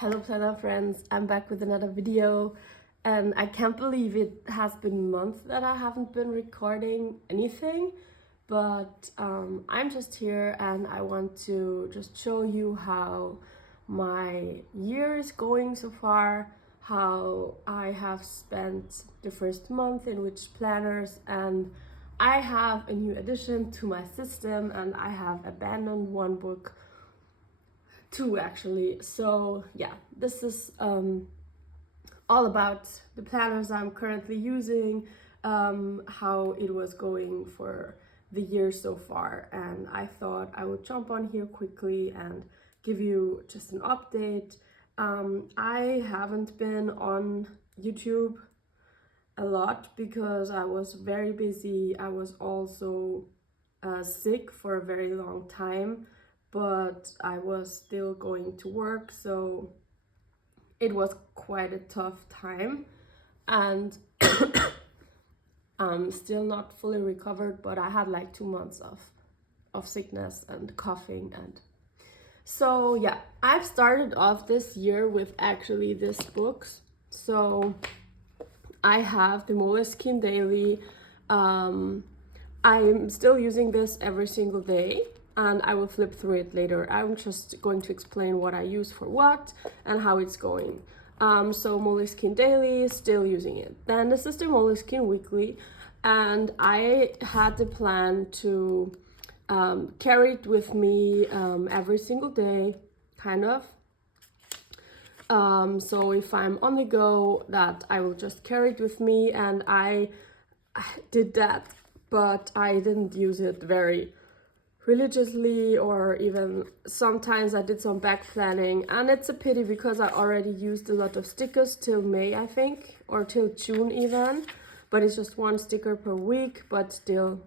Hello planner friends, I'm back with another video and I can't believe it has been months that I haven't been recording anything, but I'm just here and I want to just show you how my year is going so far, how I have spent the first month in which planners, and I have a new addition to my system and I have abandoned one book, two actually. So yeah, this is all about the planners I'm currently using, how it was going for the year so far, and I thought I would jump on here quickly and give you just an update. I haven't been on YouTube a lot because I was very busy. I was also sick for a very long time, but I was still going to work, so it was quite a tough time, and I'm still not fully recovered, but I had like 2 months of sickness and coughing, and so yeah, I've started off this year with actually these books. So I have the Moleskine Daily. I'm still using this every single day and I will flip through it later. I'm just going to explain what I use for what and how it's going. So Moleskine Daily, still using it. Then this is the Moleskine Weekly, and I had the plan to carry it with me every single day, kind of. So if I'm on the go, that I will just carry it with me, and I did that, but I didn't use it very religiously, or even sometimes I did some back planning, and it's a pity because I already used a lot of stickers till May, I think, or till June even, but it's just one sticker per week, but still.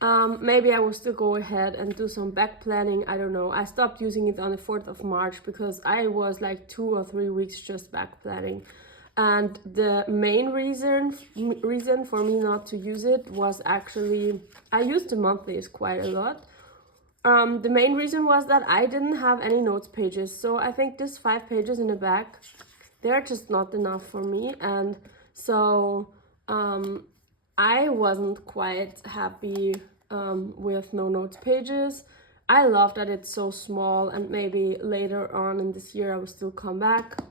Maybe I will still go ahead and do some back planning. I don't know. I stopped using it on the 4th of March because I was like 2 or 3 weeks just back planning. And the main reason for me not to use it was actually, I used the monthlies quite a lot. The main reason was that I didn't have any notes pages. So I think this 5 pages in the back, they're just not enough for me. And so I wasn't quite happy with no notes pages. I love that it's so small, and maybe later on in this year I will still come back.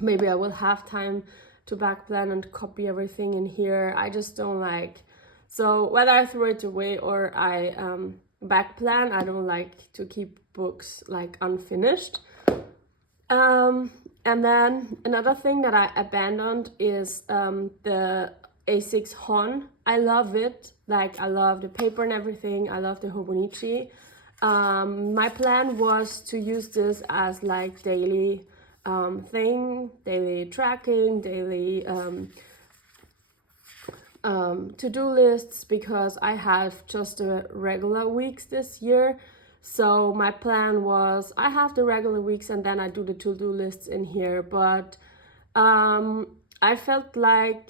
Maybe I will have time to back plan and copy everything in here. I just don't like, so whether I throw it away or I back plan, I don't like to keep books like unfinished. And then another thing that I abandoned is the A6 Hon. I love it. Like, I love the paper and everything. I love the Hobonichi. My plan was to use this as like daily daily tracking, daily to-do lists, because I have just the regular weeks this year. So my plan was I have the regular weeks and then I do the to-do lists in here, but I felt like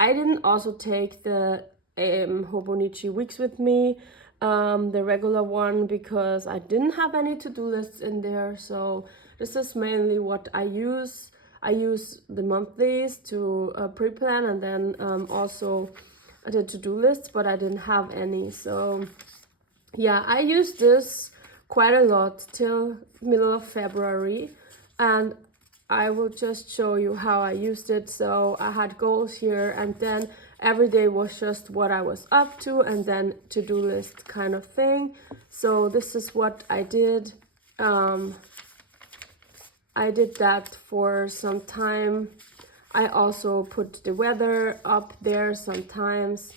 I didn't also take the Hobonichi weeks with me, the regular one, because I didn't have any to-do lists in there. So this is mainly what I use. I use the monthlies to pre-plan, and then also the to-do lists, but I didn't have any. So yeah, I used this quite a lot till middle of February, and I will just show you how I used it. So I had goals here, and then every day was just what I was up to, and then to-do list kind of thing. So this is what I did. I did that for some time. I also put the weather up there sometimes.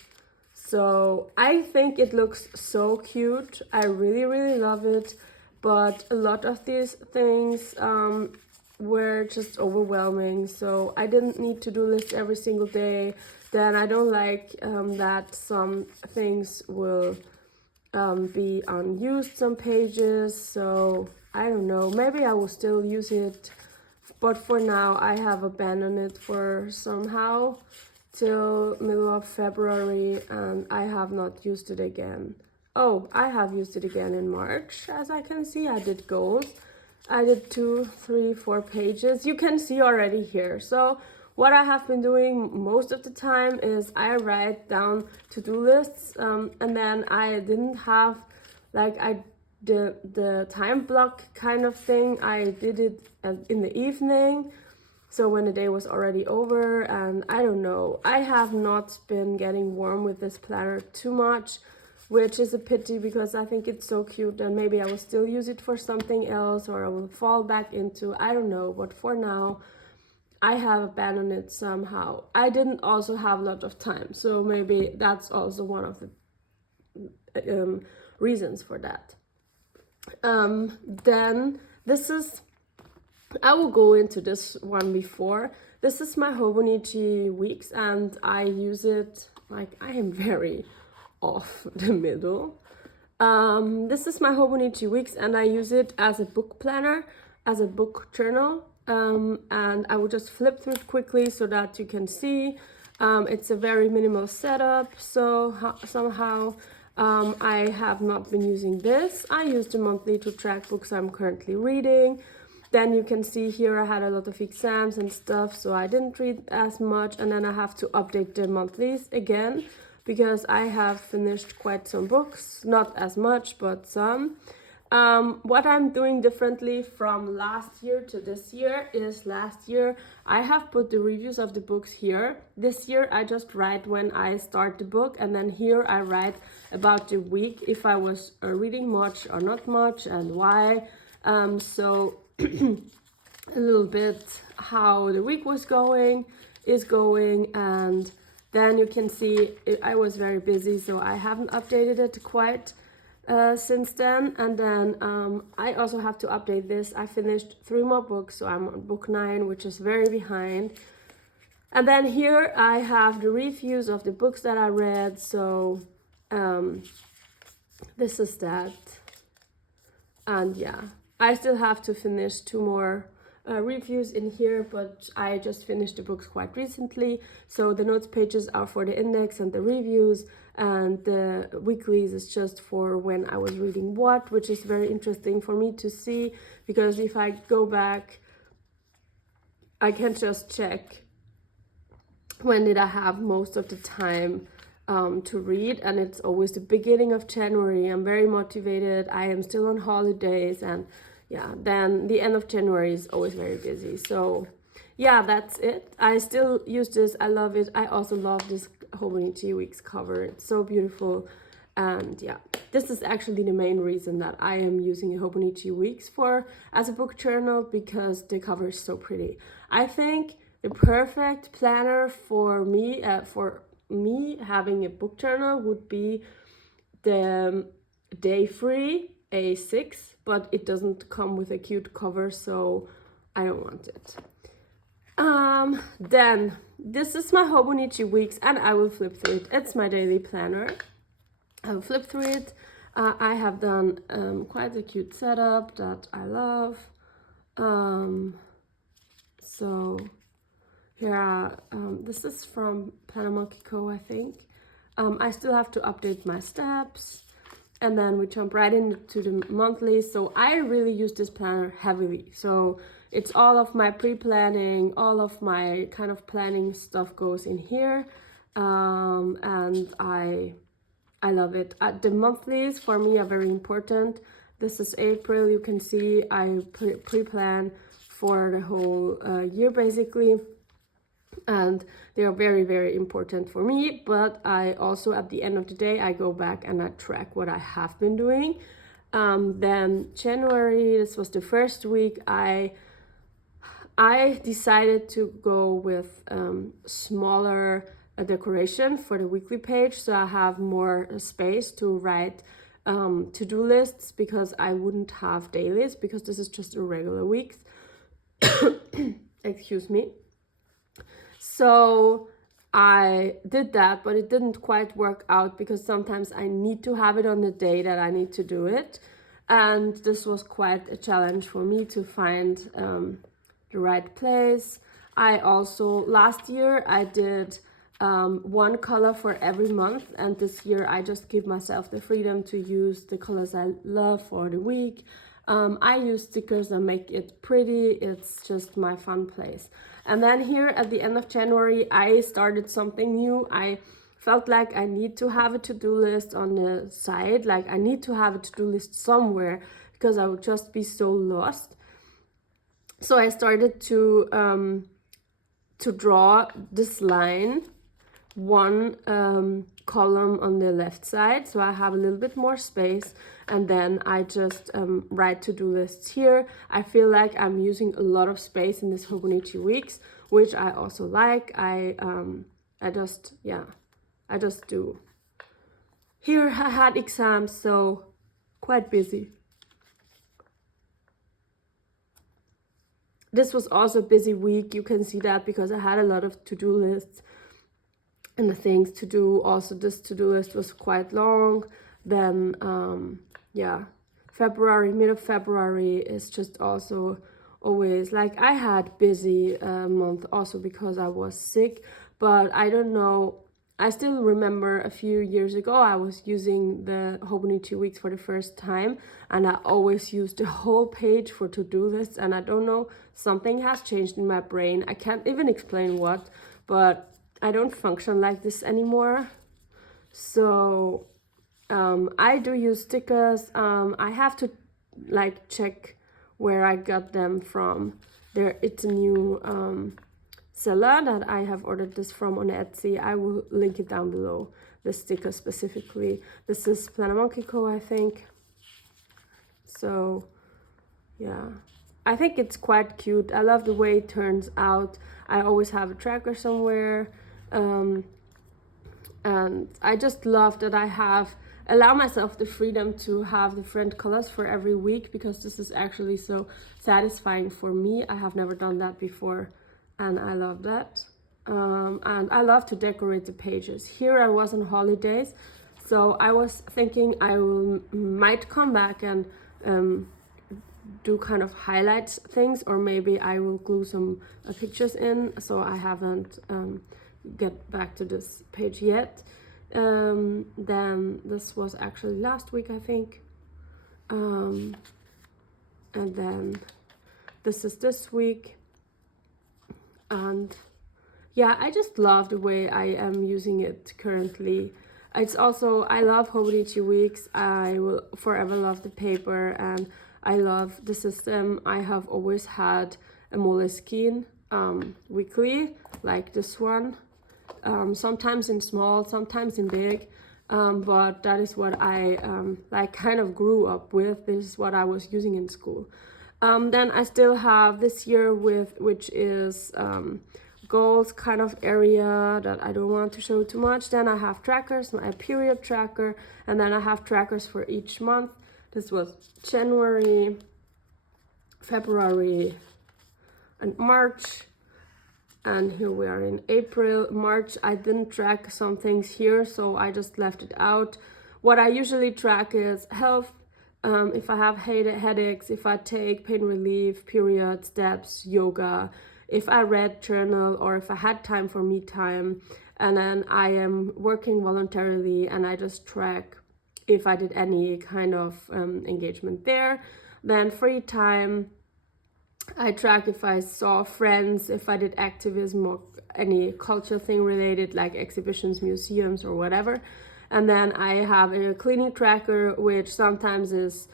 So I think it looks so cute. I really love it. But a lot of these things were just overwhelming. So I didn't need to do lists every single day. Then I don't like that some things will be unused, some pages. So I don't know, maybe I will still use it, but for now I have abandoned it for somehow till middle of February, and I have not used it again. Oh, I have used it again in March. As I can see, I did goals. I did 2, 3, 4 pages. You can see already here. So what I have been doing most of the time is I write down to-do lists, and then I didn't have like the time block kind of thing. I did it in the evening, so when the day was already over. And I don't know, I have not been getting warm with this planner too much, which is a pity because I think it's so cute, and maybe I will still use it for something else, or I will fall back into, I don't know. But for now, I have abandoned it somehow. I didn't also have a lot of time, so maybe that's also one of the reasons for that. Then this is, I will go into this one before. This is my Hobonichi weeks, and I use it like I am very off the middle. This is my Hobonichi weeks, and I use it as a book planner, as a book journal. And I will just flip through it quickly so that you can see. It's a very minimal setup, so somehow I have not been using this. I use the monthly to track books I'm currently reading. Then you can see here I had a lot of exams and stuff, so I didn't read as much, and then I have to update the monthlies again because I have finished quite some books, not as much, but some. What I'm doing differently from last year to this year is last year I have put the reviews of the books here. This year I just write when I start the book, and then here I write about the week, if I was reading much or not much and why. So a little bit how the week was going, and then you can see I was very busy, so I haven't updated it quite since then. And then I also have to update this. I finished 3 more books, so I'm on book 9, which is very behind. And then here I have the reviews of the books that I read, so this is that. And yeah, I still have to finish 2 more reviews in here, but I just finished the books quite recently, so the notes pages are for the index and the reviews, and the weeklies is just for when I was reading what, which is very interesting for me to see, because if I go back I can just check when did I have most of the time to read, and it's always the beginning of January. I'm very motivated, I am still on holidays, and yeah, then the end of January is always very busy. So yeah, that's it. I still use this, I love it. I also love this Hobonichi Weeks cover, it's so beautiful. And yeah, this is actually the main reason that I am using a Hobonichi Weeks for as a book journal, because the cover is so pretty. I think the perfect planner for me having a book journal would be the Day Free A6, but it doesn't come with a cute cover, so I don't want it. Then this is my Hobonichi Weeks, and I will flip through it. It's my daily planner. I will flip through it. I have done quite a cute setup that I love. So here are, this is from Planner Monkey Co, I think. I still have to update my steps, and then we jump right into the monthly. So I really use this planner heavily. So it's all of my pre-planning, all of my kind of planning stuff goes in here, and I love it. The monthlies for me are very important. This is April. You can see I pre-plan for the whole year basically, and they are very, very important for me. But I also, at the end of the day, I go back and I track what I have been doing. Then January, this was the first week, I decided to go with smaller decoration for the weekly page, so I have more space to write to-do lists, because I wouldn't have dailies, because this is just a regular weeks. Excuse me. So I did that, but it didn't quite work out, because sometimes I need to have it on the day that I need to do it, and this was quite a challenge for me to find the right place. I also, last year I did one color for every month, and this year I just give myself the freedom to use the colors I love for the week. I use stickers and make it pretty. It's just my fun place. And then here at the end of January, I started something new. I felt like I need to have a to-do list on the side. Like I need to have a to-do list somewhere because I would just be so lost. So I started to draw this line, one column on the left side, so I have a little bit more space, and then I just write to-do lists here. I feel like I'm using a lot of space in this Hobonichi weeks, which I also like. I just do. Here I had exams, so quite busy. This was also a busy week. You can see that because I had a lot of to-do lists and the things to do. Also, this to-do list was quite long. Then, February, mid of February is just also always like I had busy month also because I was sick. But I don't know. I still remember a few years ago I was using the Hobonichi weeks for the first time, and I always used the whole page for to-do lists, and I don't know, something has changed in my brain. I can't even explain what, but I don't function like this anymore. So I do use stickers. I have to like check where I got them from. It's a new seller that I have ordered this from on Etsy. I will link it down below, the sticker specifically. This is Planet Monkey Co, I think. So yeah, I think it's quite cute. I love the way it turns out. I always have a tracker somewhere, and I just love that I allow myself the freedom to have different colors for every week, because this is actually so satisfying for me. I have never done that before, and I love that. And I love to decorate the pages. Here I was on holidays, so I was thinking I might come back and do kind of highlight things, or maybe I will glue some pictures in. So I haven't get back to this page yet. Then this was actually last week, I think. And then this is this week. And yeah, I just love the way I am using it currently. It's also, I love Hobonichi weeks. I will forever love the paper, and I love the system. I have always had a Moleskine weekly, like this one. Sometimes in small, sometimes in big, but that is what I like kind of grew up with. This is what I was using in school. Then I still have this year which is goals kind of area that I don't want to show too much. Then I have trackers, my period tracker, and then I have trackers for each month. This was January, February, and March. And here we are in April. March, I didn't track some things here, so I just left it out. What I usually track is health, if I have headaches, if I take pain relief, period, steps, yoga, if I read journal, or if I had time for me time. And then I am working voluntarily, and I just track if I did any kind of engagement there. Then free time, I track if I saw friends, if I did activism or any culture thing related, like exhibitions, museums, or whatever. And then I have a cleaning tracker, which sometimes is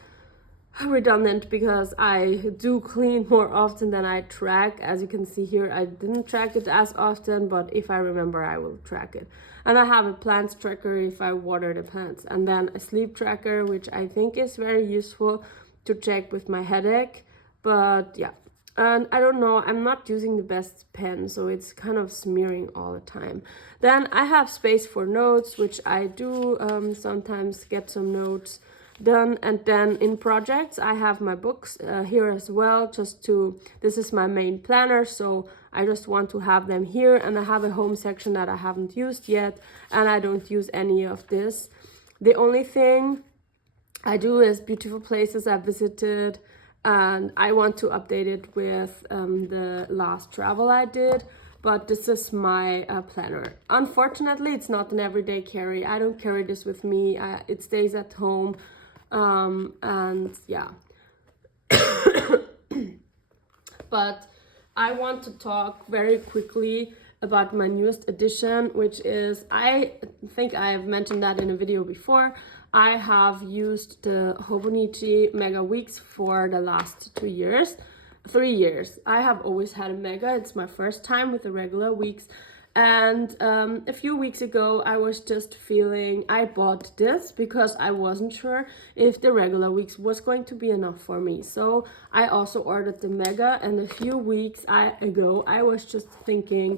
redundant because I do clean more often than I track. As you can see here, I didn't track it as often, but if I remember, I will track it. And I have a plants tracker if I water the plants. And then a sleep tracker, which I think is very useful to check with my headache. But yeah, and I don't know, I'm not using the best pen, so it's kind of smearing all the time. Then I have space for notes, which I do sometimes get some notes done. And then in projects, I have my books here as well, this is my main planner, so I just want to have them here. And I have a home section that I haven't used yet, and I don't use any of this. The only thing I do is beautiful places I visited, and I want to update it with the last travel I did, but this is my planner. Unfortunately, it's not an everyday carry. I don't carry this with me. It stays at home, and yeah. But I want to talk very quickly about my newest addition, which is, I think I have mentioned that in a video before. I have used the Hobonichi Mega Weeks for the last 3 years. I have always had a Mega. It's my first time with the regular weeks. And a few weeks ago, I was just feeling, I bought this because I wasn't sure if the regular weeks was going to be enough for me. So I also ordered the Mega, and a few weeks ago, I was just thinking,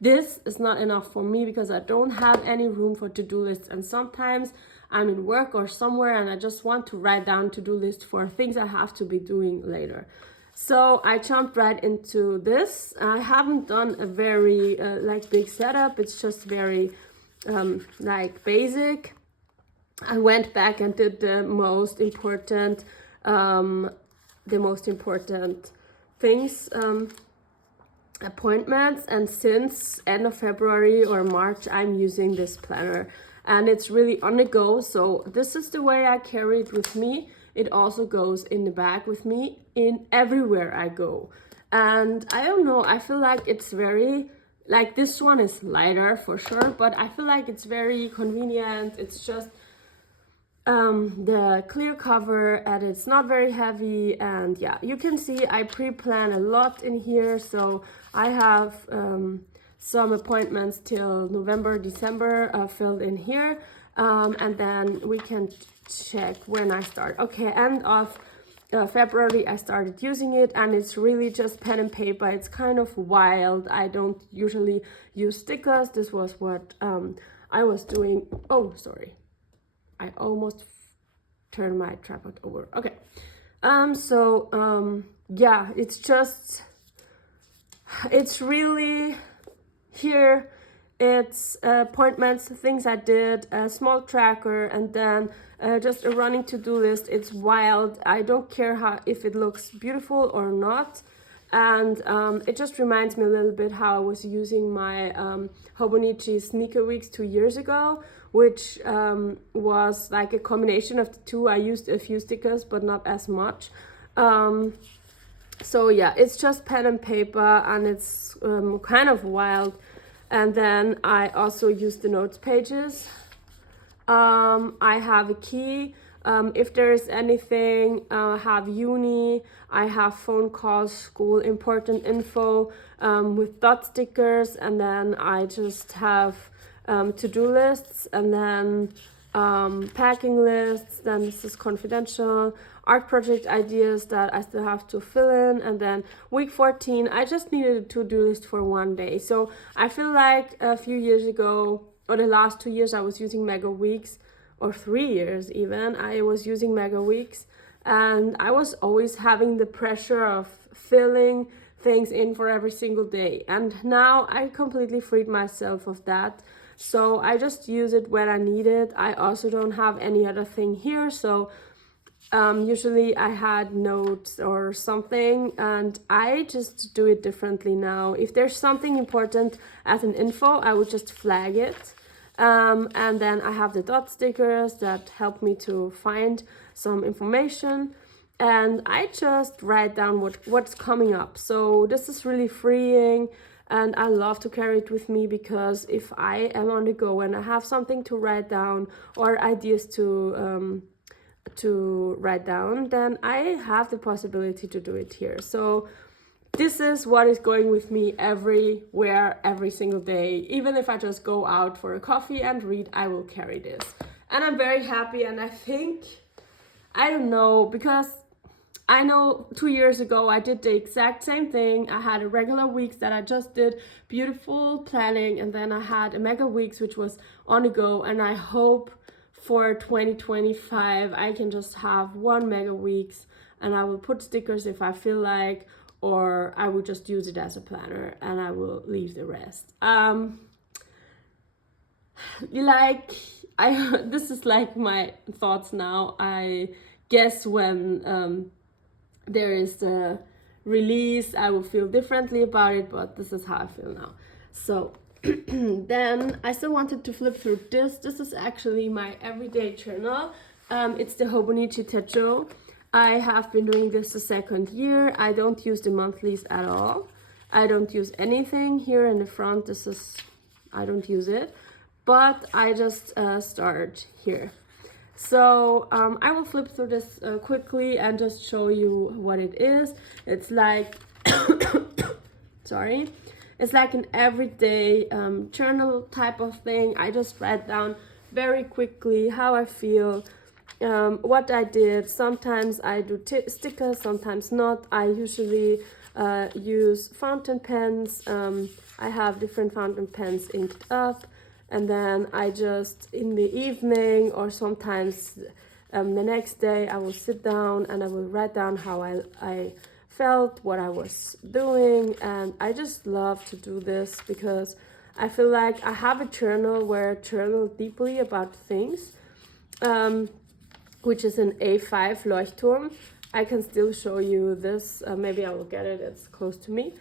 this is not enough for me because I don't have any room for to-do lists. And sometimes I'm in work or somewhere and I just want to write down to-do lists for things I have to be doing later. So I jumped right into this. I haven't done a very big setup. It's just very basic. I went back and did the most important things, appointments, and since end of February or March, I'm using this planner, and it's really on the go. So this is the way I carry it with me. It also goes in the bag with me in everywhere I go. And I don't know, I feel like it's very, like this one is lighter for sure, but I feel like it's very convenient. It's just the clear cover, and it's not very heavy. And yeah, you can see I pre-plan a lot in here. So I have some appointments till November, December filled in here. And then we can check when I start. Okay, end of February I started using it, and it's really just pen and paper. It's kind of wild. I don't usually use stickers. This was what I was doing. Oh, sorry. I almost turned my tripod over. Okay. Yeah, it's really here. It's appointments, things I did, a small tracker, and then just a running to-do list. It's wild. I don't care if it looks beautiful or not. And it just reminds me a little bit how I was using my Hobonichi Sneaker Weeks 2 years ago, which was like a combination of the two. I used a few stickers, but not as much. So yeah, it's just pen and paper, and it's kind of wild. And then I also use the notes pages. I have a key. If there's anything, have uni. I have phone calls, school, important info with dot stickers. And then I just have to-do lists, and then packing lists. Then this is confidential. Art project ideas that I still have to fill in. And then week 14, I just needed a to-do list for one day. So I feel like a few years ago, or the last 2 years, I was using Mega Weeks, or 3 years even, I was using Mega Weeks. And I was always having the pressure of filling things in for every single day. And now I completely freed myself of that. So I just use it when I need it. I also don't have any other thing here. So usually I had notes or something, and I just do it differently now. If there's something important as an info, I would just flag it. And then I have the dot stickers that help me to find some information, and I just write down what's coming up. So this is really freeing, and I love to carry it with me, because if I am on the go and I have something to write down or ideas to write down, then I have the possibility to do it here. So this is what is going with me everywhere, every single day. Even if I just go out for a coffee and read, I will carry this. And I'm very happy, and I think, I don't know, because I know 2 years ago I did the exact same thing. I had a regular weeks that I just did beautiful planning, and then I had a Mega Weeks, which was on the go. And I hope for 2025 I can just have one Mega Weeks, and I will put stickers if I feel like, or I will just use it as a planner and I will leave the rest. This is like my thoughts now. I guess when there is the release, I will feel differently about it, but this is how I feel now. So then I still wanted to flip through this. This is actually my everyday journal. It's the Hobonichi Techo. I have been doing this the second year. I don't use the monthlies at all. I don't use anything here in the front. This is, I don't use it, but I just start here. So I will flip through this quickly and just show you what it is. It's like, sorry, it's like an everyday journal type of thing. I just write down very quickly how I feel, what I did. Sometimes I do stickers, sometimes not. I usually use fountain pens. I have different fountain pens inked up, and then I just in the evening or sometimes the next day I will sit down and I will write down how I felt, what I was doing. And I just love to do this because I feel like I have a journal where I journal deeply about things, which is an A5 Leuchtturm. I can still show you this. Maybe I will get it. It's close to me.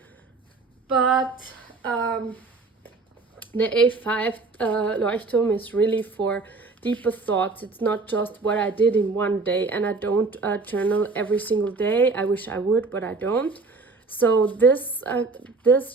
But the A5 Leuchtturm is really for deeper thoughts. It's not just what I did in one day, and I don't journal every single day. I wish I would, but I don't. So this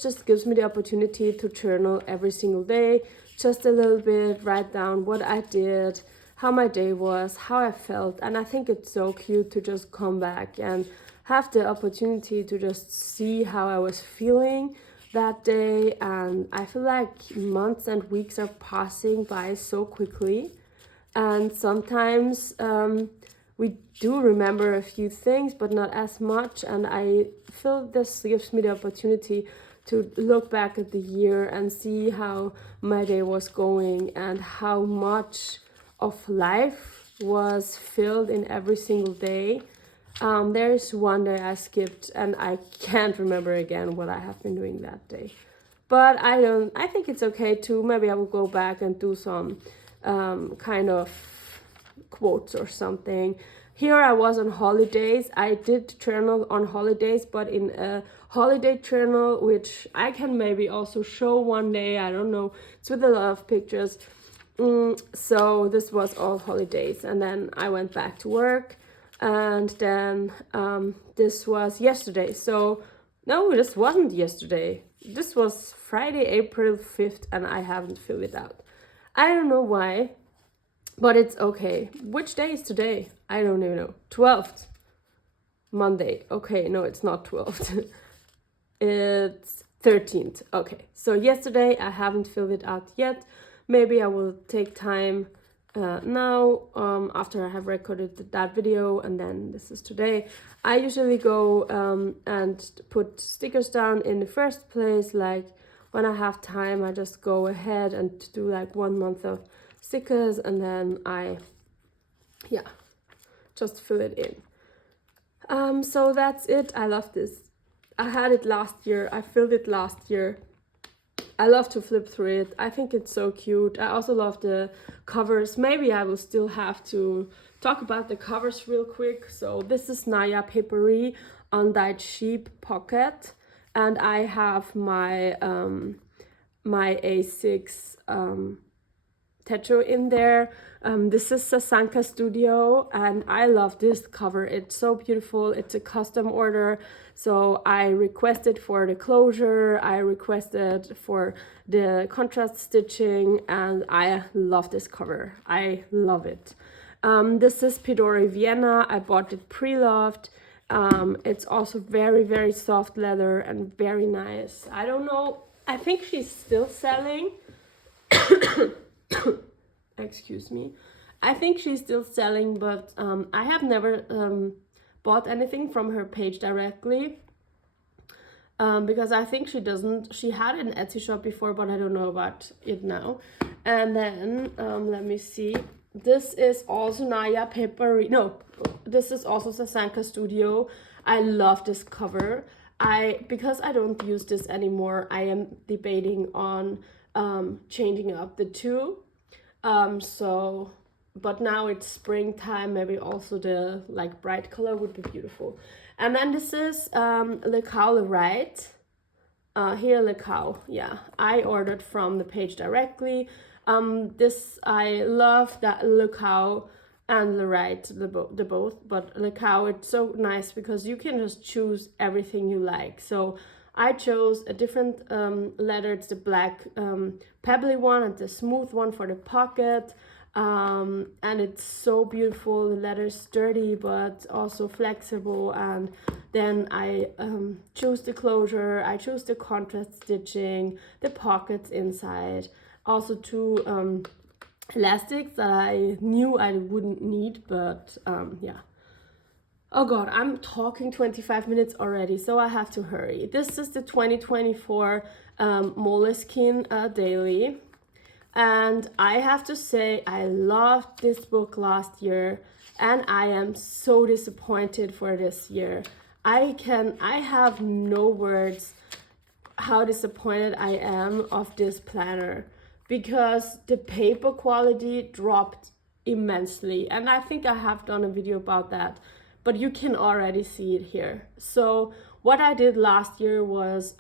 just gives me the opportunity to journal every single day, just a little bit, write down what I did, how my day was, how I felt. And I think it's so cute to just come back and have the opportunity to just see how I was feeling that day. And I feel like months and weeks are passing by so quickly, and sometimes we do remember a few things but not as much, and I feel this gives me the opportunity to look back at the year and see how my day was going and how much of life was filled in every single day. There's one day I skipped and I can't remember again what I have been doing that day. But I think it's okay too. Maybe I will go back and do some kind of quotes or something. Here I was on holidays. I did journal on holidays, but in a holiday journal, which I can maybe also show one day. I don't know. It's with a lot of pictures. So this was all holidays, and then I went back to work, and then this was yesterday. So no, this wasn't yesterday. This was Friday, April 5th, and I haven't filled it out. I don't know why, but it's okay. Which day is today? I don't even know. 12th. Monday. Okay, no, it's not 12th. It's 13th. Okay, so yesterday I haven't filled it out yet. Maybe I will take time now after I have recorded that video, and then this is today. I usually go and put stickers down in the first place. Like when I have time, I just go ahead and do like 1 month of stickers, and then I just fill it in. So that's it. I love this. I had it last year. I filled it last year. I love to flip through it. I think it's so cute. I also love the covers. Maybe I will still have to talk about the covers real quick. So this is Naya Papery Undyed Sheep Pocket, and I have my my A6 Techo in there. This is Sasanka Studio, and I love this cover. It's so beautiful. It's a custom order, so I requested for the closure, I requested for the contrast stitching, and I love this cover. I love it. This is Pidori Vienna. I bought it pre-loved. It's also very, very soft leather and very nice. I don't know, I think she's still selling. Excuse me. I think she's still selling, but I have never bought anything from her page directly, because I think she doesn't. She had an Etsy shop before, but I don't know about it now. And then let me see. This is also Naya Papery. No, this is also Sasanka Studio. I love this cover. Because I don't use this anymore, I am debating on changing up the two. But now it's springtime, maybe also the like bright color would be beautiful. And then this is Le Cow right. Here Le Cow, yeah, I ordered from the page directly. This, I love that Le Cow and the right, the both. But look how it's so nice because you can just choose everything you like. So I chose a different leather. It's the black pebbly one and the smooth one for the pocket. And it's so beautiful. The leather is sturdy but also flexible. And then I choose the closure. I choose the contrast stitching, the pockets inside. Also two elastics that I knew I wouldn't need, but yeah. Oh god, I'm talking 25 minutes already, so I have to hurry. This is the 2024 Moleskine Daily. And I have to say, I loved this book last year, and I am so disappointed for this year. I have no words how disappointed I am of this planner, because the paper quality dropped immensely, and I think I have done a video about that, but you can already see it here. So what I did last year was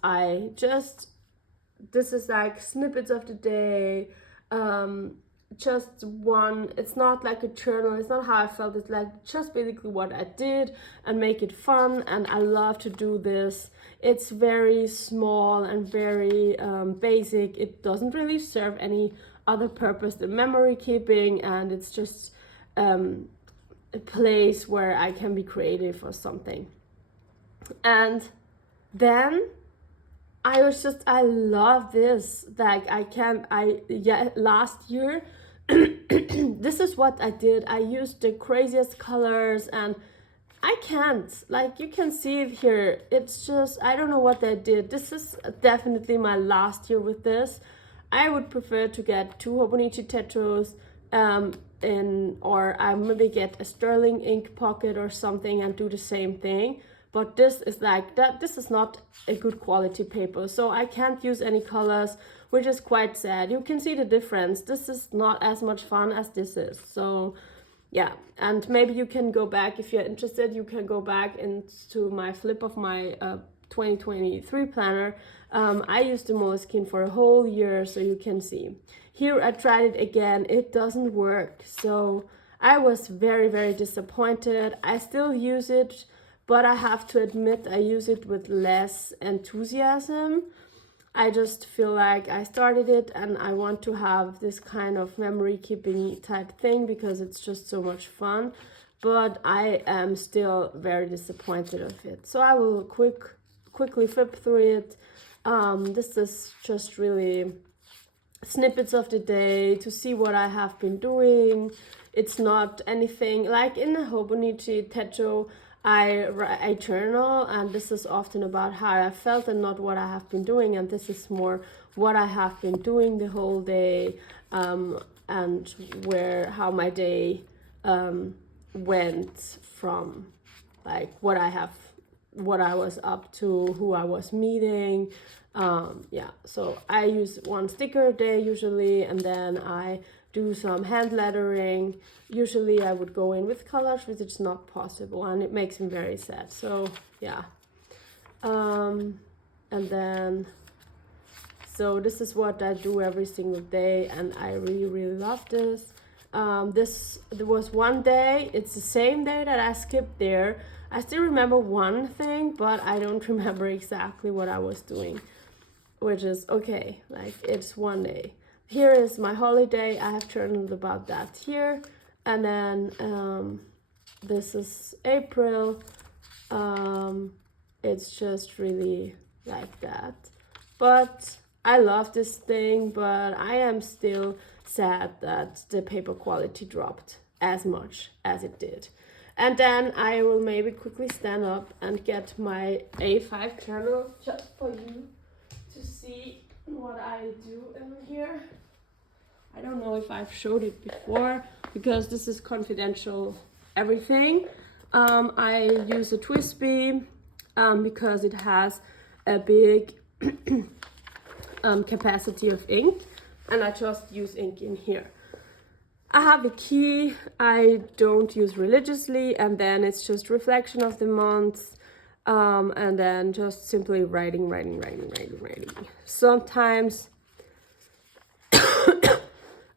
this is like snippets of the day, just one, it's not like a journal, it's not how I felt, it's like just basically what I did and make it fun. And I love to do this. It's very small and very basic. It doesn't really serve any other purpose than memory keeping, and it's just a place where I can be creative or something. And then I love this. Like last year this is what I did. I used the craziest colors, and I can't, like, you can see it here. It's just, I don't know what I did. This is definitely my last year with this. I would prefer to get 2 Hobonichi Techos or I maybe get a sterling ink pocket or something and do the same thing. But this is like that. This is not a good quality paper, so I can't use any colors, which is quite sad. You can see the difference. This is not as much fun as this is. So yeah, and maybe you can go back if you're interested. You can go back into my flip of my 2023 planner. I used the Moleskine for a whole year, so you can see. Here I tried it again. It doesn't work. So I was very, very disappointed. I still use it, but I have to admit I use it with less enthusiasm. I just feel like I started it and I want to have this kind of memory keeping type thing because it's just so much fun. But I am still very disappointed of it. So I will quickly flip through it. This is just really snippets of the day to see what I have been doing. It's not anything like in the Hobonichi Techo. I journal, and this is often about how I felt and not what I have been doing, and this is more what I have been doing the whole day, and how my day went from, like, what I was up to, who I was meeting. Yeah, so I use 1 sticker a day usually, and then I do some hand lettering. Usually I would go in with colors, which is not possible, and it makes me very sad. So yeah, and then so this is what I do every single day, and I really love this. There was one day, it's the same day that I skipped there. I still remember one thing, but I don't remember exactly what I was doing, which is okay, like, it's one day. Here is my holiday. I have journaled about that here. And then this is April. It's just really like that. But I love this thing, but I am still sad that the paper quality dropped as much as it did. And then I will maybe quickly stand up and get my A5 journal just for you to see what I do in here. I don't know if I've showed it before because this is confidential everything. I use a Twisby because it has a big capacity of ink, and I just use ink in here. I have a key I don't use religiously, and then it's just reflection of the months, and then just simply writing. Sometimes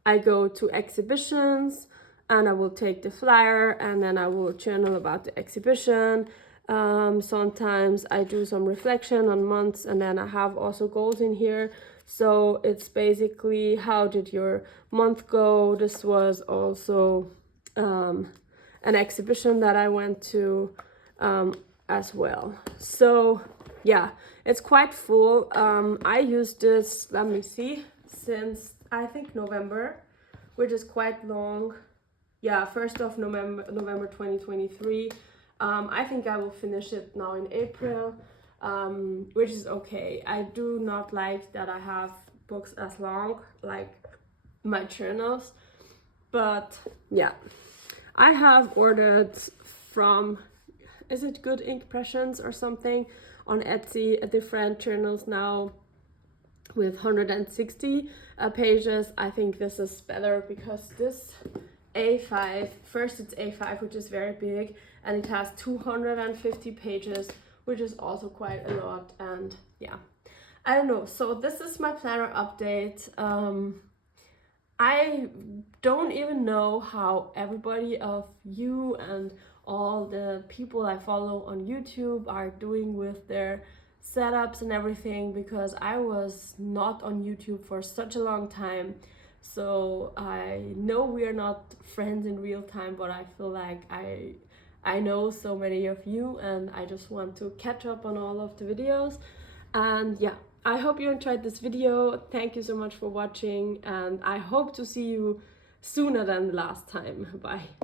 I go to exhibitions, and I will take the flyer and then I will journal about the exhibition. Sometimes I do some reflection on months, and then I have also goals in here. So it's basically, how did your month go? This was also an exhibition that I went to as well. So yeah, it's quite full. I used this, let me see, since I think November, which is quite long. Yeah, 1st of November 2023. I think I will finish it now in April, which is okay. I do not like that I have books as long, like my journals, but yeah. I have ordered from, is it Good Ink Impressions or something, on Etsy, different journals now with 160 pages. I think this is better because this A5, first it's A5, which is very big, and it has 250 pages, which is also quite a lot. And yeah, I don't know. So this is my planner update. I don't even know how everybody of you and all the people I follow on YouTube are doing with their setups and everything, because I was not on YouTube for such a long time. So I know we are not friends in real time, but I feel like I know so many of you, and I just want to catch up on all of the videos. And yeah, I hope you enjoyed this video. Thank you so much for watching, and I hope to see you sooner than last time. Bye.